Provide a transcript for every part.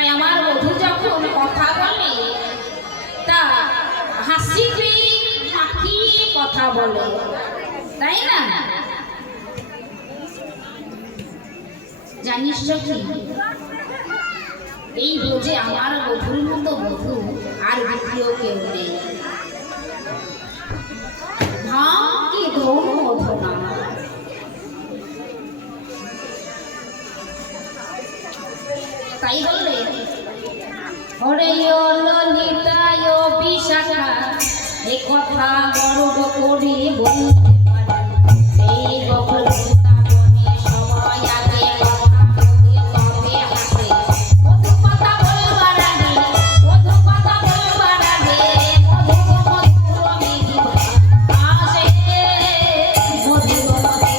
তাই আমার বধূ যখন কথা বলে তা হাসি মাখিয়ে কথা বলে, তাই না? জানিস কি এই বোঝে আমার বধূর মতো বধূ আর দ্বিতীয় কেউ নেই। ধাম কি ধন অধনা, তাই বললে হরে ললিতায় বিশাখা এ কথা গর্ব করি বলতে পারি। এই গল্প সবাই আগে কথা বলে তবে হাসে। মধু কথা বলবার আগে, মধু কথা বলবার আগে মধু মধুর মৃদু হাসে, মধুর মধুর হাসে।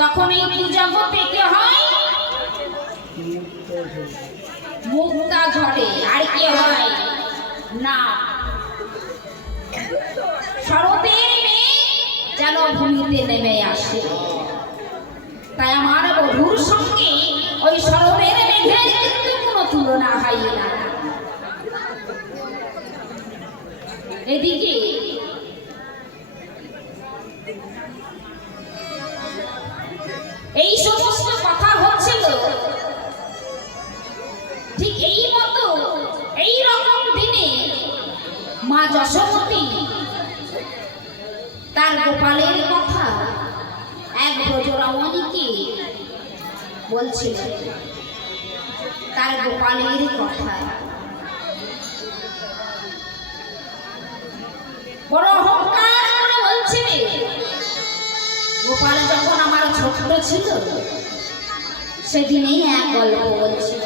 তখন এই জগতে কে হয়? মুক্তা ঝরে। আর কে হয় না? শরতের মেয়ে যেন ভূমিতে নেমে আসে। তাই আমার বধূর সঙ্গে ওই শরতের মেঘের কিন্তু কোনো তুলনা হয় না। এদিকে এই সমস্ত কথা হচ্ছিল, ঠিক এই মতো এই রকম দিনে মা যশোমতী তার গোপালের কথা এক ব্রজরমণীকে বলছিল, তার গোপালের কথা। বড় অহংকার করে বলছিলে, গোপাল যখন আমার ছোট ছিল সেদিনেই এক গল্প বলছিল।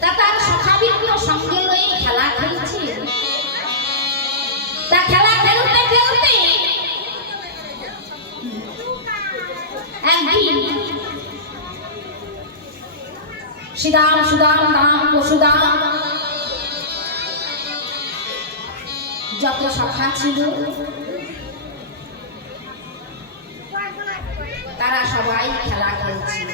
তা তার সখাবিত্র সঙ্গে লয়ে খেলা খেলছে। তা খেলা খেলতে খেলতে একদিন শ্রীরাম সুদাম দাম বসুদাম যত সখা ছিল তারা সবাই খেলা খেলছিল।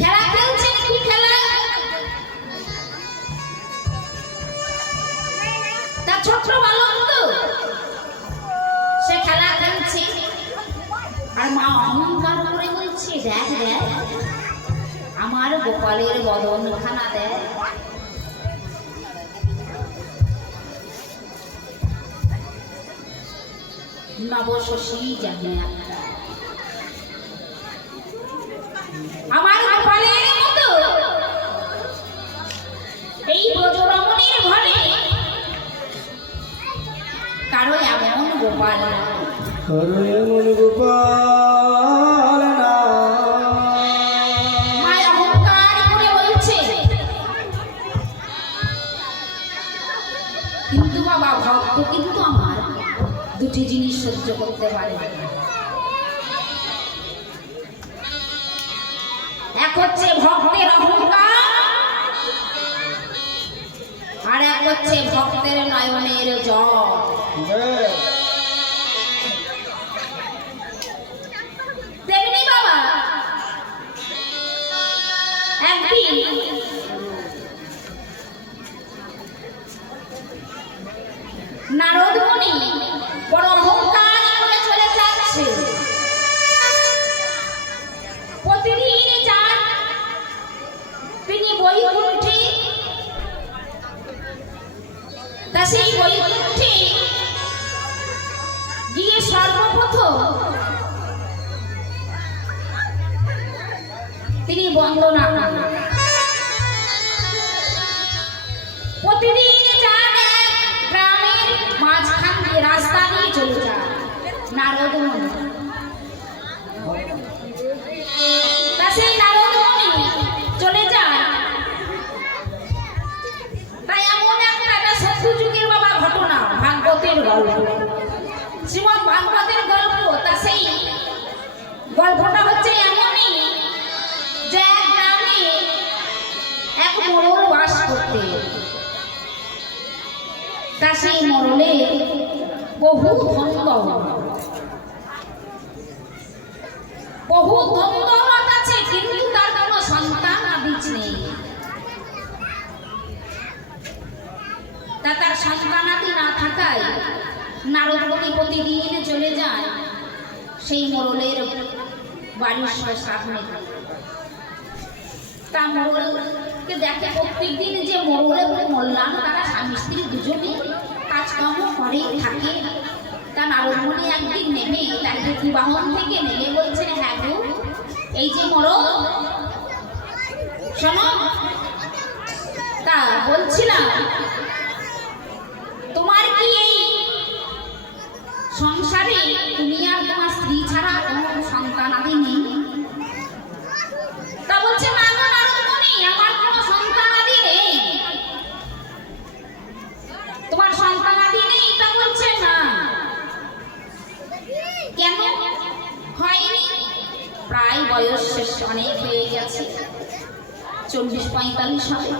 খেলা খেলছে কি খেলা? তা ছোট বালক তো সে খেলা খেলছে, আর মা অহংকার করে বলছে, দেখ দেখ আমার গোপালের বদনখানা দেখ। নবশী জানে আমার গোপালের মতো এই ব্রজরমণীর ঘরে কারো এমন গোপাল না। অহংকার করে বলছে, কিন্তু বাবা ভক্ত কিন্তু আমার দুটি জিনিস সহ্য করতে পারে। এক হচ্ছে ভক্তের অহংকার, আর এক হচ্ছে ভক্তের নয়নের জল। তেমনি বাবা একদিন নারদ মুনি বড় অহংকার করে চলে যাচ্ছে। প্রতিদিন যান তিনি বৈকুণ্ঠে, তা সেই বৈকুণ্ঠে গিয়ে সর্বপ্রথম তিনি বন্দনা করলেন। প্রতিদিন যান গ্রামের মাঝখান দিয়ে রাস্তা দিয়ে চলে যান নারদ মুনি। তা সেই নারদ মুনি চলে যান। তাই এমন একটা সত্যযুগের বাবা ঘটনা, ভাগবতের গল্প, শ্রীমদ্ ভাগবতের গল্প। তা সেই গল্পটা হচ্ছে এমনই যে এক গ্রামে এক মোড়ল বাস করতে। তা সেই মোড়লে বহু ধন দৌলত আছে, কিন্তু তার কোনো সন্তান আদিজ নেই। তা তার সন্তানাদি না থাকায় নারদ মুনি প্রতিদিন চলে যান সেই মোড়লের বাড়ির সামনে। তা মোড়লকে দেখে প্রত্যেক দিন যে মোড়লে মোল্লান তারা স্বামী স্ত্রী দুজনে কাজকর্ম করেই থাকে। তা নারদ মুনি একদিন নেমে তার বাহন থেকে নেমে বলছেন, হ্যাঁ গো, এই যে মোড়ল শোনো, তা বলছিলাম তোমার কি এই সংসারে তুমি আর তোমার স্ত্রী ছাড়া কোনো সন্তান আদি নেই? তা বলছে, না গো নারদ মুনি, আমার কোনো সন্তান আদি নেই। তোমার সন্তান আদি নেই? তা বলছে না। কেন হয়নি? প্রায় বয়স শেষ, অনেক হয়ে গেছে, 40-45 হবে,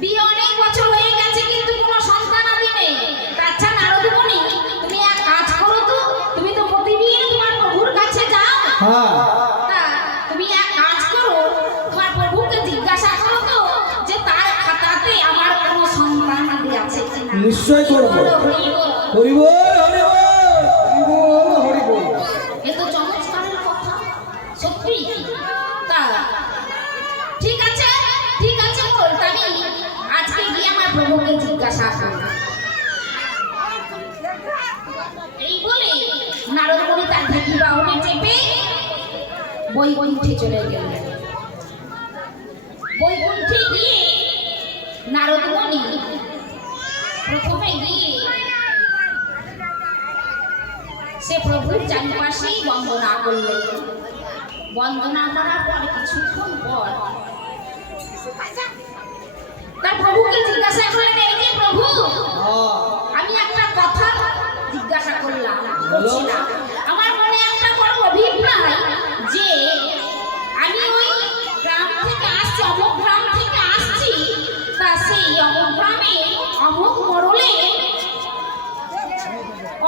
বিয়ে অনেক বছর হয়ে গেছে, কিন্তু কোনো সন্তান আদি নেই। আচ্ছা নারদ মুনি, তুমি এক কাজ করো তো, তুমি তো প্রতিদিন তোমার প্রভুর কাছে যাও, তা তুমি এক কাজ করো, তোমার প্রভুকে জিজ্ঞাসা করো তো যে তার খাতাতে আমার কোনো সন্তান আদি আছে কিনা। নিশ্চয় করব। হরি বল, হরি বল, হরি বল, হরি বল। এ তো চমৎকারের কথা, সত্যি। তা ঠিক আছে, ঠিক আছে বল, তাই আজকে গিয়ে আমার প্রভুকে জিজ্ঞাসা করব। এই বলে নারদ মুনি তার ঢেকি বাহনে চেপে বৈকুণ্ঠে চলে গেলেন। বৈকুণ্ঠে গিয়ে নারদ মুনি প্রথমে গিয়ে সে প্রভুর চারিপাশেই বন্দনা করলেন। বন্দনা করার পর কিছুক্ষণ পর তার প্রভুকে জিজ্ঞাসা করলেন, এই যে প্রভু, আমি একটা কথা জিজ্ঞাসা করলাম, বলছিলাম আমার মনে একটা বড় অভিপ্রায় যে আমি ওই গ্রাম থেকে আসছি, অমুক গ্রাম থেকে আসছি, তা সেই অমুক গ্রামে অমুক মোড়লে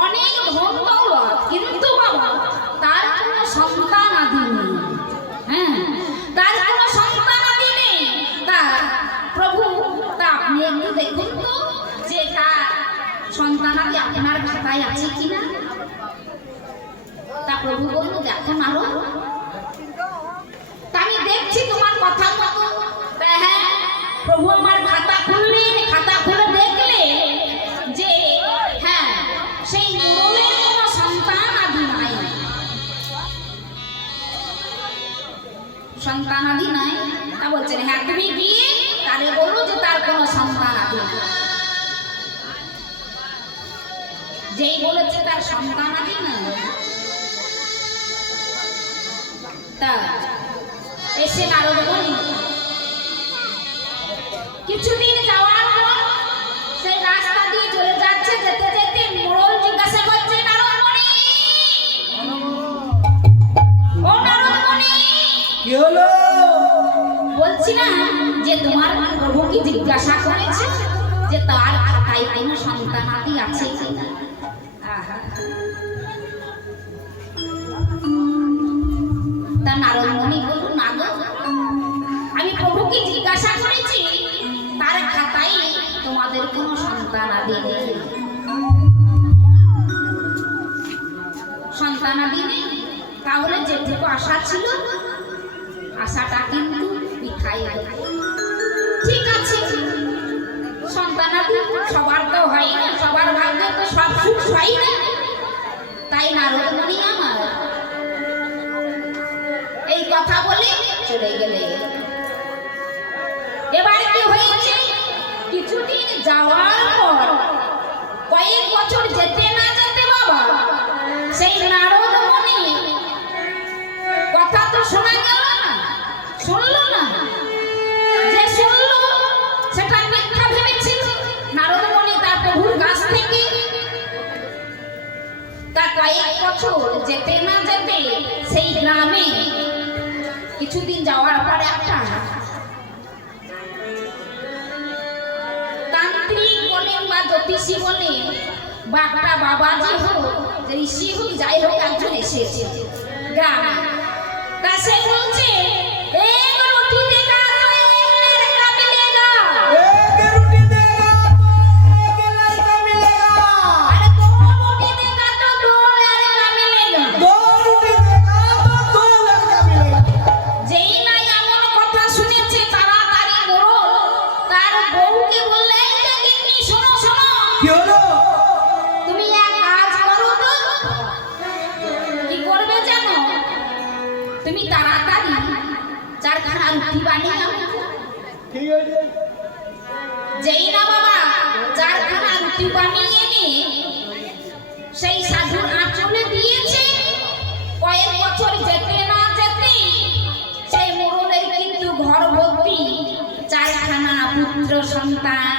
অনেক ধন দৌলত, কিন্তু বাবা তার কোনো সন্তান আদি নেই। হ্যাঁ, তার কোনো সন্তান আদি নেই। তা প্রভু, তা আপনি একটু দেখুন তো যে তার সন্তান আদি আপনার খাতায় আছে কিনা। তা প্রভু বলল, দেখো নারদ, তা আমি দেখছি তোমার কথা মতো। হ্যাঁ, প্রভু আমার খাতা খুললেন, খাতা খুলে দেখলে যে হ্যাঁ সেই মোড়লের কোনো সন্তান আদি নাই। সন্তান আদি নাই? তা বলছেন, হ্যাঁ তুমি গিয়ে তারে বলো যে তার কোনো সন্তান আদি নাই। যেই বলেছে তার সন্তান আদি নাই, তা এসে নারদ মুনি কিছুদিন যাওয়ার পর সেই রাস্তা দিয়ে চলে যাচ্ছে, যেতে যেতে মোড়ল জিজ্ঞাসা করছে, নারদ মুনি, ও নারদ মুনি, কি হলো? বলছি না যে তোমার প্রভু কি জিজ্ঞাসা করেছে যে তার খাতায় কোনো সন্তান আদি আছে কিনা। তা নারদ মুনি বলল, না গো, আমি প্রভুকে জিজ্ঞাসা করেছি, তার খাতায় তোমাদের কোনো সন্তান আদি নেই। সন্তান আদি নেই? তাহলে যেটুকু আশা ছিল, আশাটা কিন্তু বৃথাই গেল। ঠিক আছে, সন্তান আদি সবার তো হয় না, সবার ভাগ্যে হয় না, তাই নারদ মুনি আমার এই কথা বলে চলে গেলে। এবার কি হয়েছে, কিছুদিন যাওয়ার পর কয়েক বছর যেতে না যেতে বাবা সেই নারদ মুনি কথা তো শোনা গেল না, শুনলো না, যে শুনলো সেটা মিথ্যা ভেবেছিল। নারদ মুনি তার প্রভুর কাছ থেকে তা কয়েক বছর যেতে না যেতে সেই গ্রামে কিছুদিন যাওয়ার পর একটা তান্ত্রিক বলেন বা জ্যোতিষী বলেন বা একটা বাবাজি হোক ঋষি হোক যাই হোক একজন এসেছে গ্রামে। তা সে বলছে তুমি তাড়াতাড়ি চারখানা রুটি বানিয়ে যেই না বাবা চারখানা রুটি বানিয়ে এনে সেই সাধুর আঁচলে দিয়েছে। কয়েক বছর যেতে না যেতে সেই মোড়লের কিন্তু ঘর ভর্তি চারখানা পুত্র সন্তান।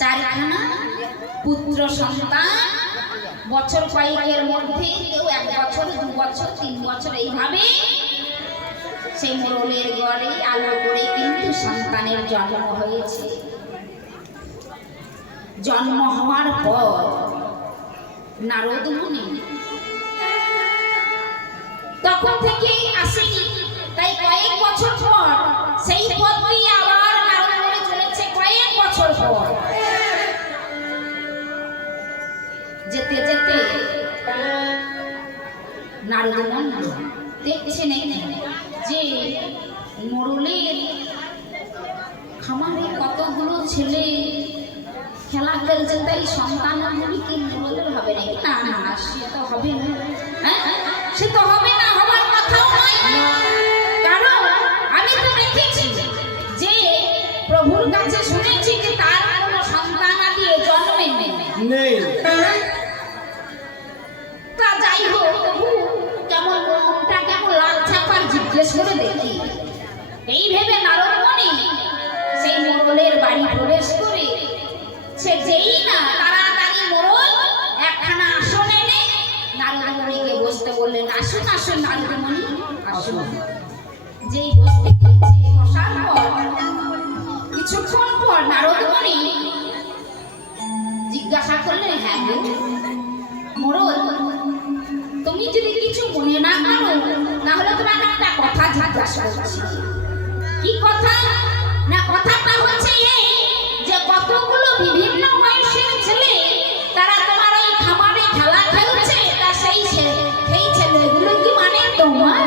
চারখানা পুত্র সন্তান বছর কয়েকের মধ্যে কেউ 1 বছর 2 বছর 3 বছর এইভাবে সেই মোড়লের ঘরে আলো করে কিন্তু সন্তানের জন্ম হয়েছে। জন্ম হওয়ার পর নারদ মুনি তখন থেকে আসেনি, তাই কয়েক বছর পর সেই পথ দিয়ে আবার নারদ মুনি চলেছে। কয়েক বছর পর যেতে যেতে নারদ মুনি দেখছেন যে মোড়লের খামারে কতগুলো ছেলে খেলা খেলছে, তাই সন্তানগুলি কি মোড়লের হবে নাকি? না না, সে তো হবে না, সে তো হবে না, হবার কথাও নয়। কারণ আমি তো দেখেছি যে প্রভুর কাছে শুনেছি যে তার কোনো সন্তান আদি জন্মে নেই। তা যাই হোক, কেমন মনটা কেমন লাগছে আবার জিজ্ঞেস করে দেখি। এই ভেবে নারদ মুনি সেই মোড়লের বাড়ি প্রবেশ করে সে যেই না তাড়াতাড়ি মোড়ল একখানা আসন এনে নারদ মুনিকে বসতে বললেন। আসুন আসুন নারদ মুনি আসুন। যেই বসতে বসার পর কিছুক্ষণ পর নারদ মুনি জিজ্ঞাসা করলেন, হ্যাঁ গো মোড়ল, তুমি যদি কিছু মনে না করো তাহলে তোমার একটা কথা জিজ্ঞাসা করছি। কি কথা? না কথাটা হচ্ছে এই যে কতগুলো বিভিন্ন বয়সের ছেলে তারা তোমার ওই খামারে খেলা খেলছে, তা সেই ছেলেগুলো কি মানে তোমার?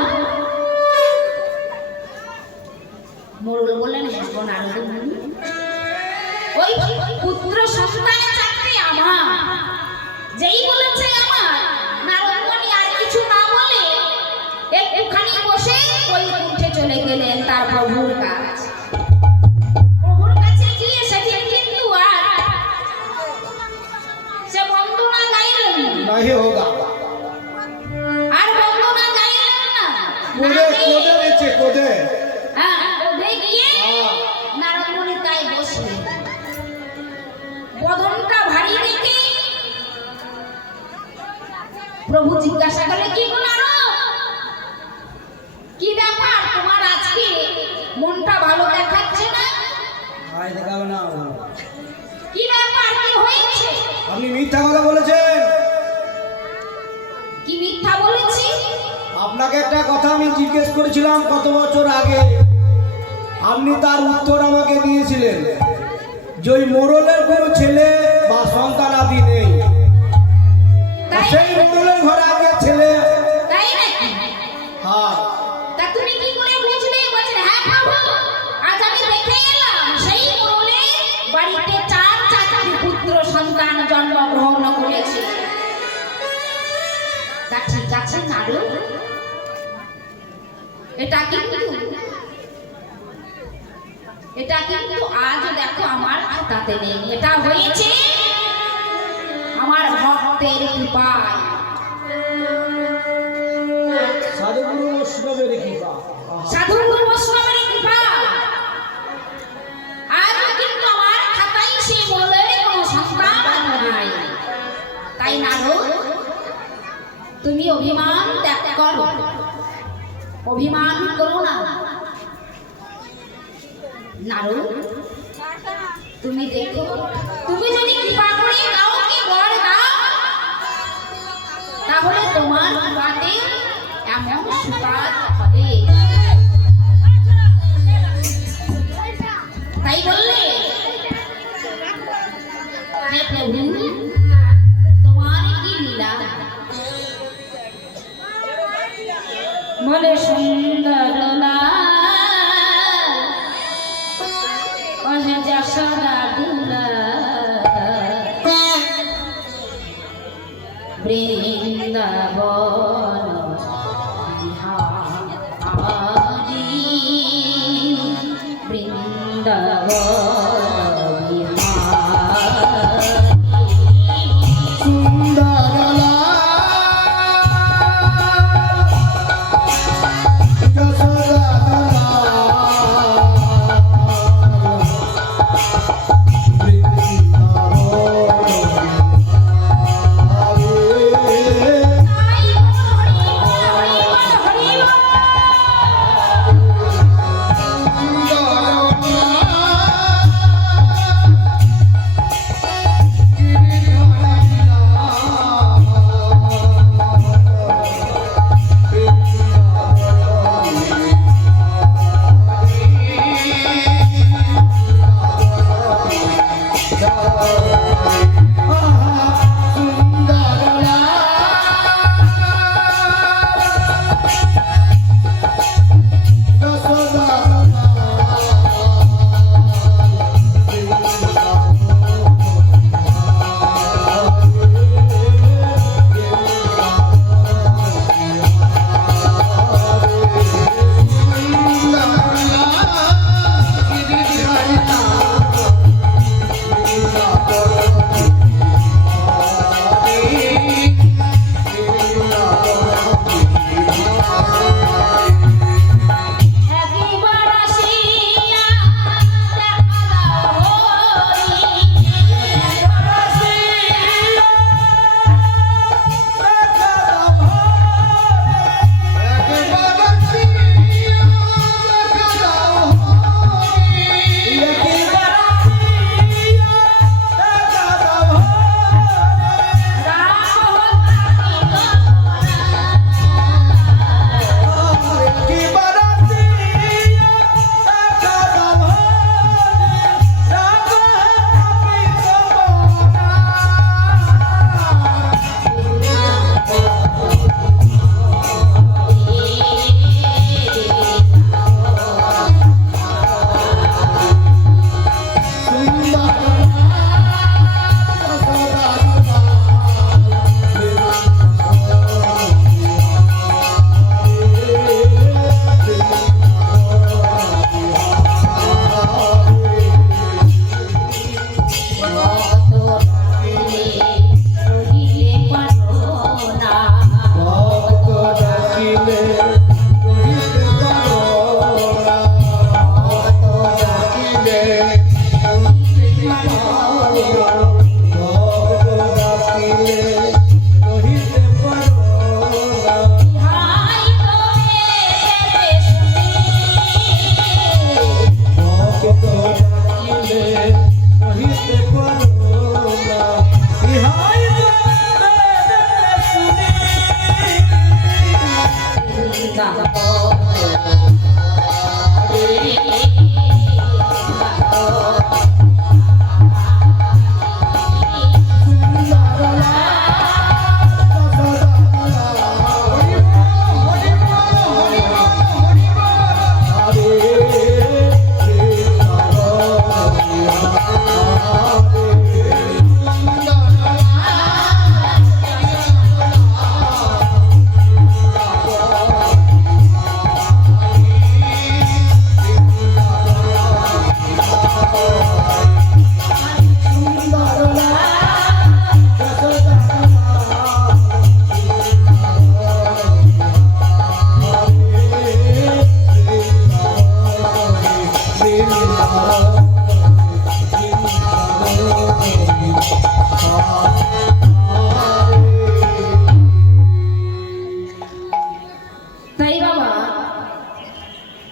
মোড়ল বললেন, হ্যাঁ গো নারদ মুনি, ওই পুত্র সন্তান চাকরি আমার। যেই বলেছে আমার, নারদ মুনি আর কিছু না বলে একটুখানি বসে ওই উঠে চলে গেলেন তার প্রভুর কাছে। প্রভুর কাছে গিয়ে সেদিন কিন্তু আর সে বন্দনা গাইলেন আর বন্দনা গাইলেন না, কোদে গিয়ে নারদ মুনি তাই বসলেন। বদনটা ভারী রেখে প্রভু জিজ্ঞাসা করলে, কি গো নারদ, কি ব্যাপার তোমার আজকে মনটা ভালো দেখাচ্ছে না? কি ব্যাপার, কি হয়েছে? আপনি মিথ্যা কথা বলেছেন। কি মিথ্যা বলেছি? আপনাকে একটা কথা আমি জিজ্ঞেস করেছিলাম কত বছর আগে, আপনি তার উত্তর আমাকে দিয়েছিলেন যে ওই মোড়লের কোনো ছেলে বা সন্তান আদি নেই। সেই মোড়লের ঘরে আগে ছেলে। তাই নাকি? হ্যাঁ। তা তুমি কি করে বুঝলে? বলছেন হ্যাঁ প্রভু ঠিক আছে নাড়ু, এটা কিন্তু আজ দেখো আমার খাতাতে নেই, এটা হয়েছে আমার ভক্তের কৃপায়। সাধুগুরু বৈষ্ণবের কৃপা। সাধুগুরু বৈষ্ণবের কৃপা। আজ কিন্তু আমার খাতায় সেই বলে কোনো সন্তান নাই। তাই নাড়ু, তুমি অভিমান ত্যাগ করো, অভিমান করো না। নাড়ু, তুমি দেখো, তুমি যদি কৃপা করে কাউকে বর দাও, তাহলে তোমার কৃপাতে এমন সুপাত হবে। তাই বললে, হে প্রভু, তোমার কি লীলা। বলে সুন্দর যশোদা দুলা বৃন্দাবন বিহারি, বৃন্দাবন বিহারি। সুন্দরলা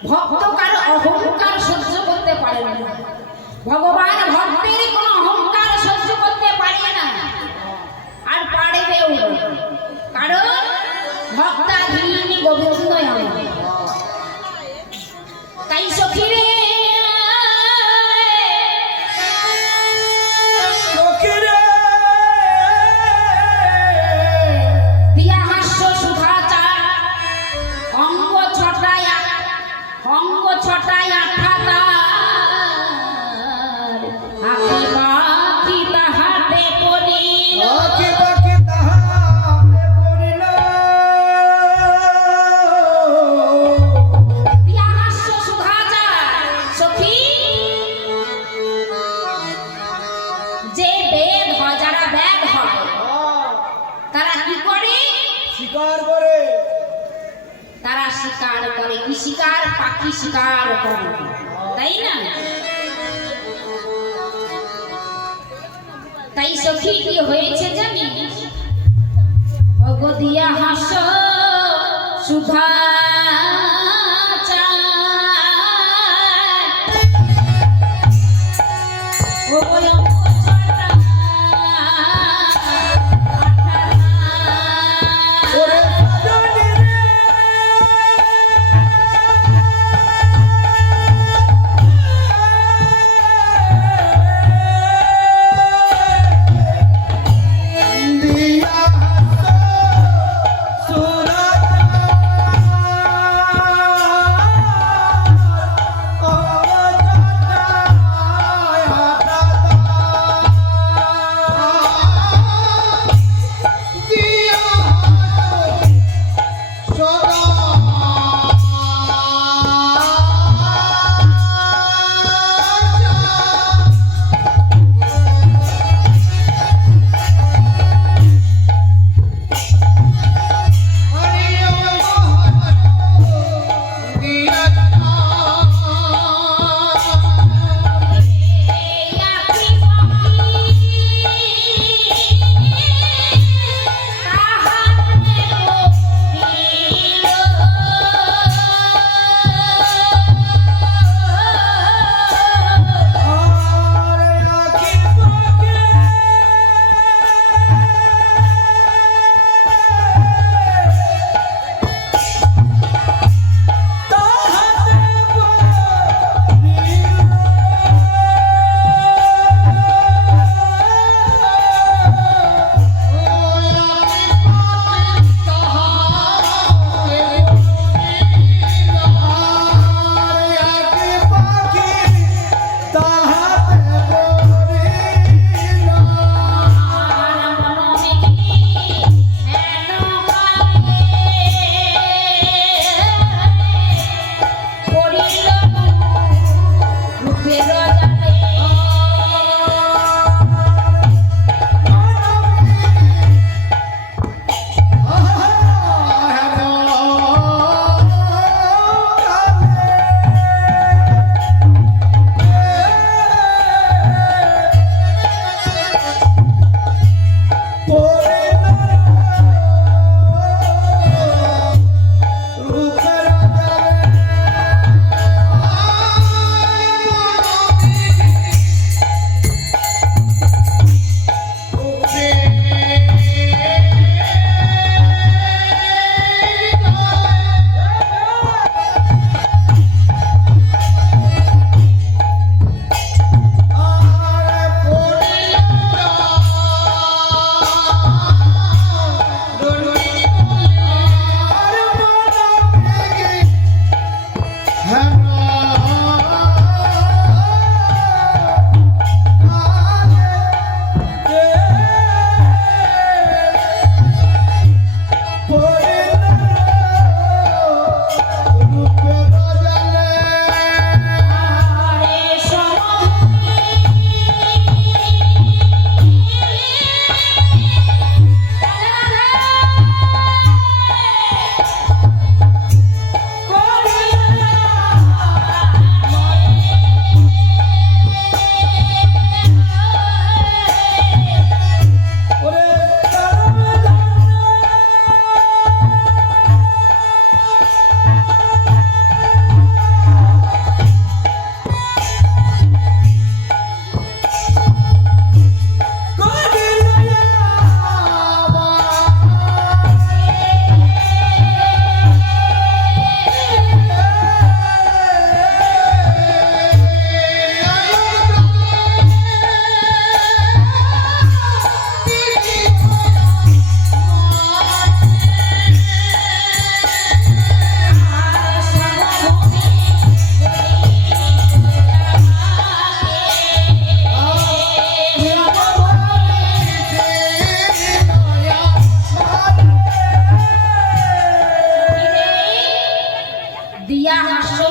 ভক্ত কারো অহংকার সহ্য করতে পারে না। ভগবান ভক্তের কোনো অহংকার সহ্য করতে পারে না, আর পারবেও না। কারণ ভক্তাধীন গোবিন্দ আমার। তাই সখী রে দিয়া হাস্য সুধাচার অঙ্গ ছটায় আঠাতার আঁকি পাখি তাহাতে পড়িল। দিয়া হাস্য সুধাচার সখী, যে বেদ হয়, যারা বেদ হয় তারা কি করে? শিকার করে। তারা শিকার করে। কি শিকার? পাখি শিকার করে, তাই না? তাই সখী কি হয়েছে জানি? ওগো দিয়া হাস্য সুধা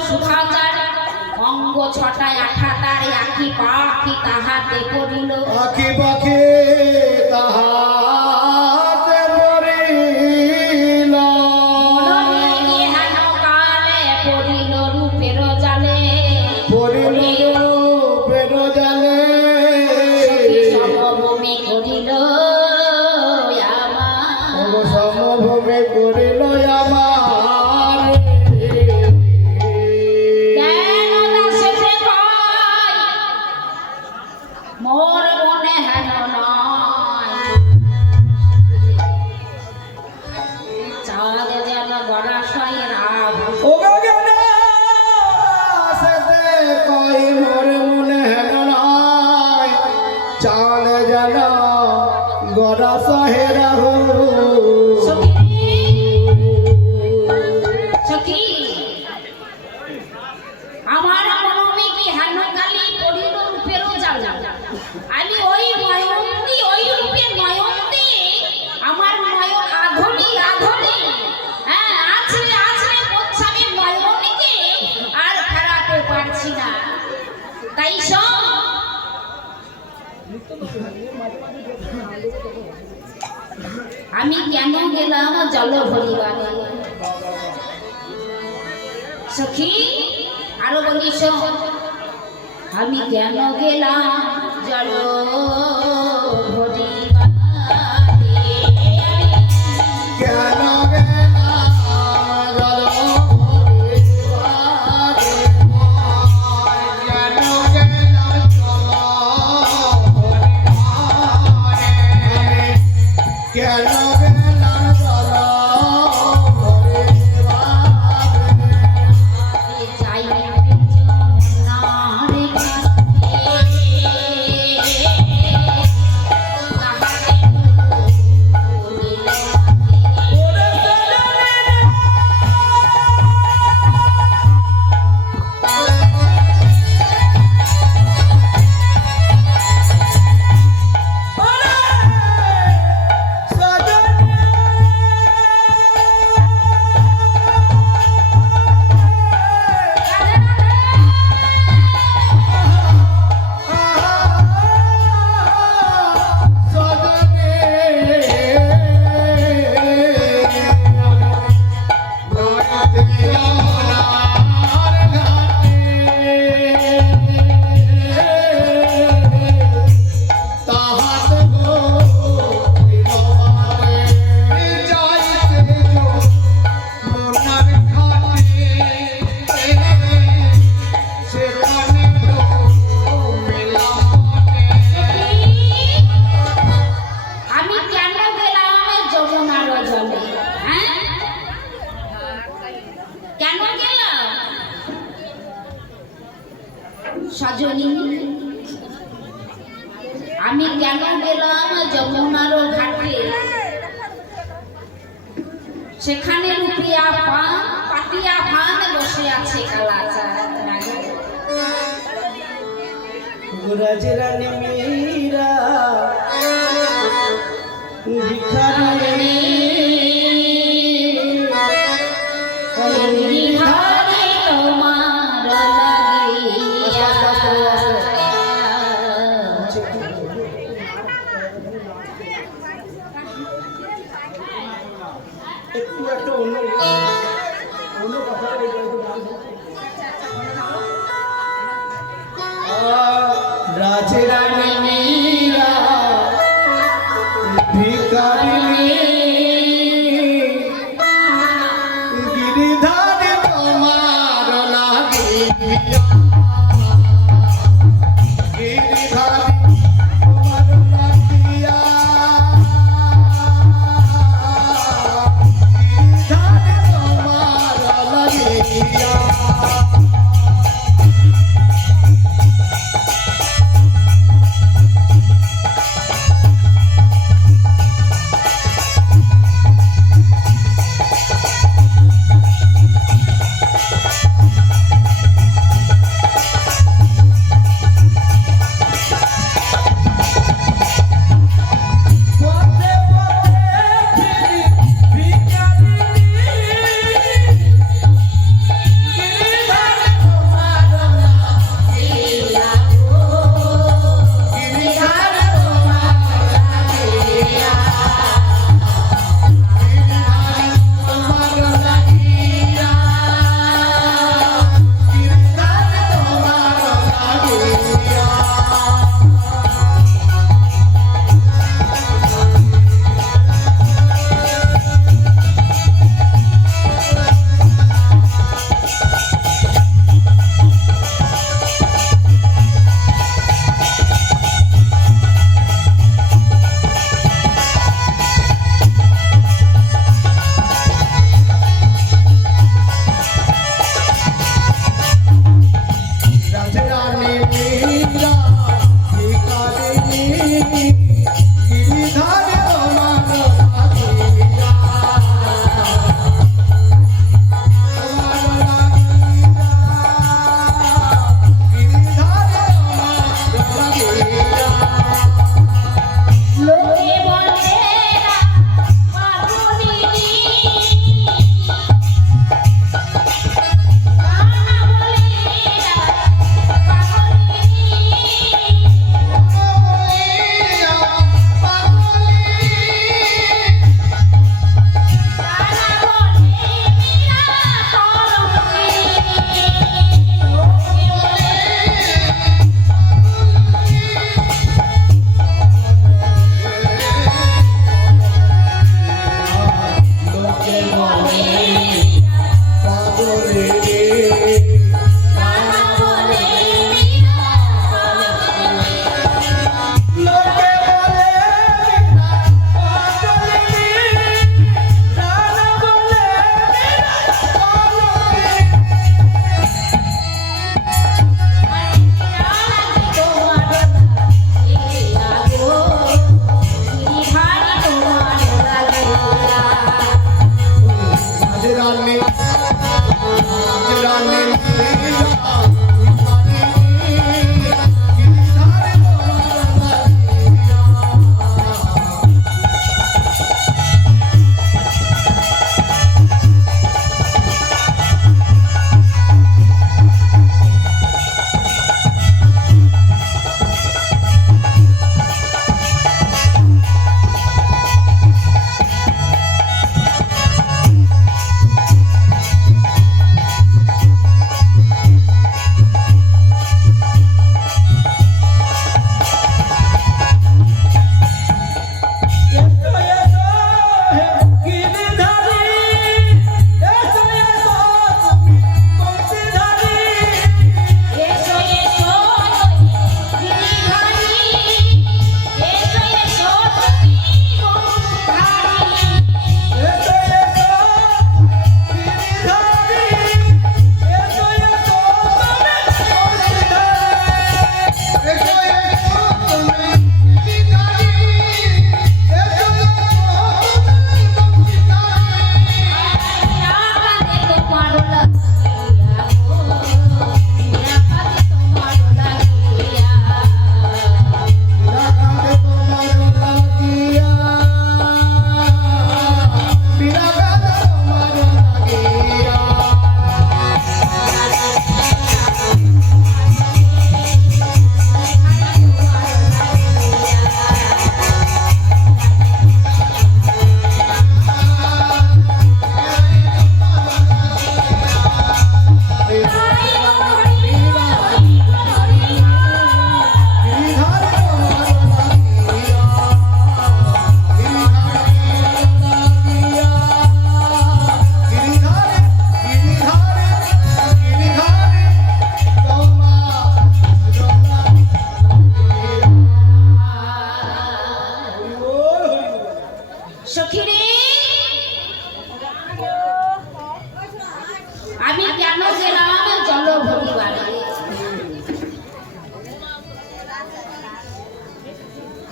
সুহাজার অঙ্গ ছটায় আঠা তার আখি পাখি তাহাতে পড়িল আখি পাখি তাহাতে পড়িল হেন কালে পড়িল রূপের জালে পড়িল রূপের জালে সমভূমি করিল আমার সমভূমি করিল আমার কেন দাসে কয় মোর মনে হেন নয় চাঁদ যেন গড়াশয় রাব ও গগনে আসতে কই মোর মনে হেন নয় চাঁদ যেন গড়া সাহেরা হো সখী আমার মনমে কি হানকালি পড়িল রূপের জালা আমি ওই নয়নদি ওই রূপের নয়নদি আমার নয়ন আধনি আধনি হ্যাঁ আছড়ে আছড়ে পচ্ছামি নয়নকে আর ফেরাতে পারছি না তাই সব আমি কেন গেলাম জল ভরিবারে সখী আরো বলি শোন আমি কেন গেলাম জল ভরিবারে কেন গেলা জল ভরিবারে কেন গেলা জল ভরিবারে কেন গেলা জল ভরিবারে যাই যমুনার জলে হ্যাঁ কেন গেলাম সজনী আমি কেন গেলাম যমুনার ঘাটে সেখানে রুপিয়া পান পাতিয়া ভান বসে আছে কালাচার রাজরানী মীরা ভিখারি বিহারি তোমার লাগিয়া একটু একটা অন্য কথা রাজরানী মীরা ভিখারিণী গিরিধারী তোমার লাগিয়া গিরিধারী তোমার লাগিয়া গিরিধারী তোমার লাগিয়া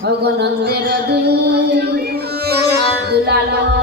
ভগনন্দের দুই দুলালো